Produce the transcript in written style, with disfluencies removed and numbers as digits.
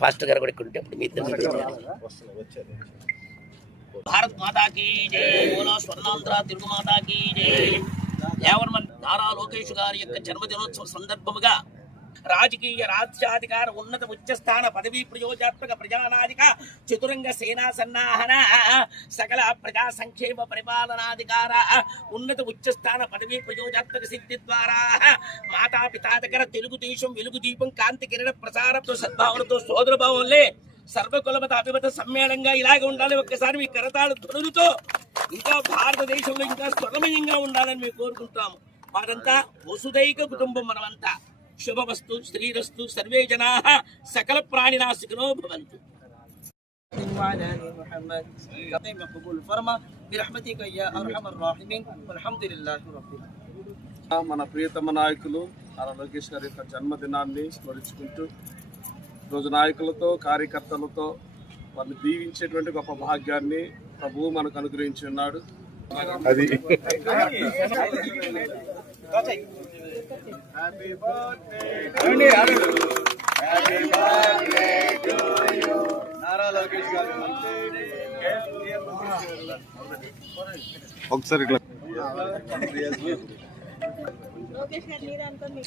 Fast గారు కూడా ఇక్కడ మీ భారత్ మాతా కీ జై, బోలో స్వర్ణాంధ్ర తెలుగు మాతా కీ జై. యావన్మన్ నారా లోకేష్ గారి యొక్క జన్మదినోత్సవ సందర్భముగా రాజకీయ రాజ్యాధికార ఉన్నత ఉచ్చస్థాన పదవీ ప్రయోజాత్మక ప్రజానాధిక చతురంగ సేనా సన్నాహన సకల ప్రజా సంక్షేమ పరిపాలనాధికార ఉన్నత ఉచ్చస్థాన పదవీ ప్రయోజాత్మక సిద్ధి ద్వారా మాతాపితా దగ్గర తెలుగుదేశం వెలుగు దీపం కాంతి కిరణ ప్రసారంతో సద్భావనతో సోదర భావంలే సర్వకులమత అభిమత సమ్మేళనంగా ఇలాగే ఉండాలి. ఒక్కసారి మీ కరతాళ ధ్వనులతో ఇంకా భారతదేశంలో ఇంకా స్వర్ణమయంగా ఉండాలని మేము కోరుకుంటాము. వారంతా వసుదైక కుటుంబం. మనమంతా శుభమస్తు, శ్రీరస్తు, సర్వే జనాః సకల ప్రాణినాశికనో భవంతు. మన ప్రియతమ నాయకులు నారా లోకేష్ గారి యొక్క జన్మదినాన్ని స్మరించుకుంటూ రోజు నాయకులతో కార్యకర్తలతో వారిని దీవించేటువంటి గొప్ప భాగ్యాన్ని ప్రభువు మనకు అనుగ్రహించి ఉన్నాడు. అది ఒకసారి ఇట్లా లోకేష్ గారు మీరు అనుకోండి.